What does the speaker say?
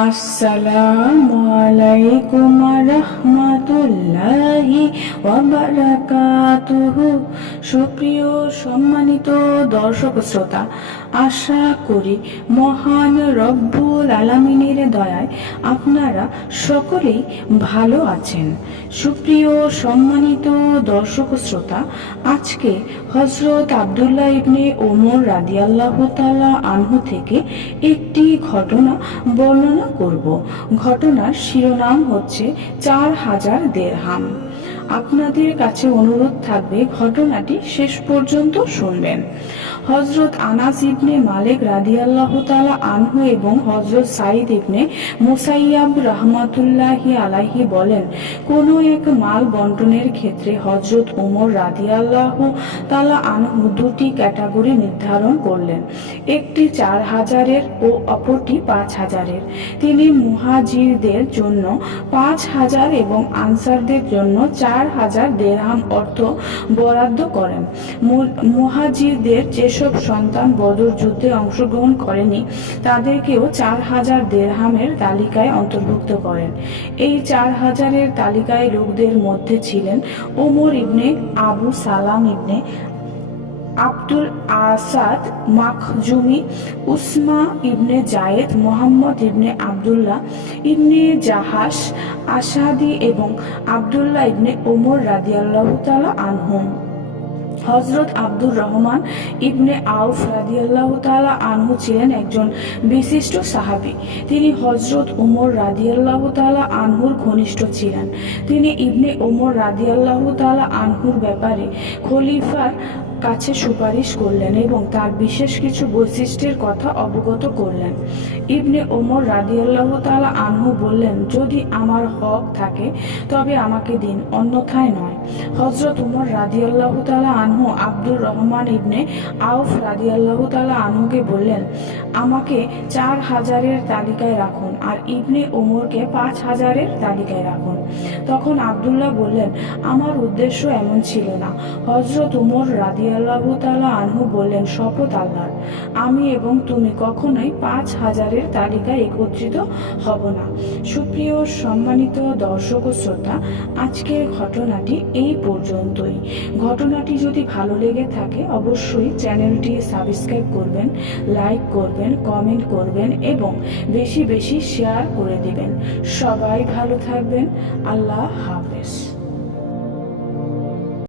আসসালামু আলাইকুম রাহমাতুল্লাহি ওয়া বারাকাতুহু। সুপ্রিয় সম্মানিত দর্শক শ্রোতা, আশা করি মহান রব্বুল আলামিনের দয়ায় আপনারা সকলেই ভালো আছেন। সুপ্রিয় সম্মানিত দর্শক শ্রোতা, আজকে হযরত আব্দুল্লাহ ইবনে ওমর রাদিয়াল্লাহু তাআলা আনহু থেকে একটি ঘটনা বর্ণনা করব। ঘটনার শিরোনাম হচ্ছে 4000 দিরহাম। আপনাদের কাছে অনুরোধ থাকবে ঘটনাটি শেষ পর্যন্ত শুনবেন। হযরত আনাস ইবনে মালিক রাদিয়াল্লাহু তাআলা আনহু এবং হযরত সাঈদ ইবনে মুসাইয়াব রাহমাতুল্লাহি আলাইহি বলেন, কোন এক মাল বন্টনের ক্ষেত্রে হযরত ওমর রাদিয়াল্লাহু তাআলা আনহু দুটি ক্যাটাগরি নির্ধারণ করলেন, একটি 4000-এর ও অপরটি 5000-এর। তিনি মুহাজিরদের জন্য 5000 এবং আনসারদের জন্য 4000 দিরহাম অর্থ বরাদ্দ করেন। মুহাজিরদের যেসব সন্তান বদর যুদ্ধে অংশগ্রহণ করেনি তাদেরকেও 4000 দিরহামের তালিকায় অন্তর্ভুক্ত করেন। এই 4000-এর তালিকায় লোকদের মধ্যে ছিলেন ওমর ইবনে আবু সালাম ইবনে আব্দুল আসাদ মাখজুমি, উসমা ইবনে জায়েদ, মোহাম্মদ ইবনে আব্দুল্লাহ ইবনে জাহাশ আসাদি এবং আব্দুল্লাহ ইবনে ওমর রাদিয়াল্লাহু তাআলা আনহুম। হযরত আব্দুর রহমান ইবনে আউফ রাদিয়াল্লাহু তাআলা আনহু ছিলেন একজন বিশিষ্ট সাহাবী। তিনি হযরত ওমর রাদিয়াল্লাহু তাআলা আনহুর ঘনিষ্ঠ ছিলেন। তিনি ইবনে ওমর রাদিয়াল্লাহু তাআলা আনহুর ব্যাপারে খলিফার কাছে সুপারিশ করলেন এবং তার বিশেষ কিছু বৈশিষ্ট্যের কথা অবগত করলেন। ইবনে ওমর রাদিয়াল্লাহু তাআলা আনহু বললেন, যদি আমার হক থাকে তবে আমাকে দিন, অন্যথায় নয়। হযরত ওমর রাদিয়াল্লাহু তাআলা আনহু আব্দুর রহমান ইবনে আউফ রাদিয়াল্লাহু তাআলা আনহুকে বললেন, আমাকে 4000-এর তালিকায় রাখুন আর ইবনে ওমরকে 5000-এর তালিকায় রাখুন। তখন আব্দুল্লাহ বললেন, আমার উদ্দেশ্য এমন ছিল না। হযরত ওমর রাদিয়াল্লাহু তাআলা আনহু বললেন, শপথ আল্লাহর, আমি এবং তুমি কখনোই 5000-এর তালিকায় একত্রিত হব না। সুপ্রিয় সম্মানিত দর্শক ও শ্রোতা, আজকের ঘটনাটি এই পর্যন্তই। ঘটনাটি যদি ভালো লেগে থাকে অবশ্যই চ্যানেলটি সাবস্ক্রাইব করবেন, লাইক করবেন, কমেন্ট করবেন এবং বেশি বেশি শেয়ার করে দিবেন। সবাই ভালো থাকবেন। আল্লাহ হাফেজ।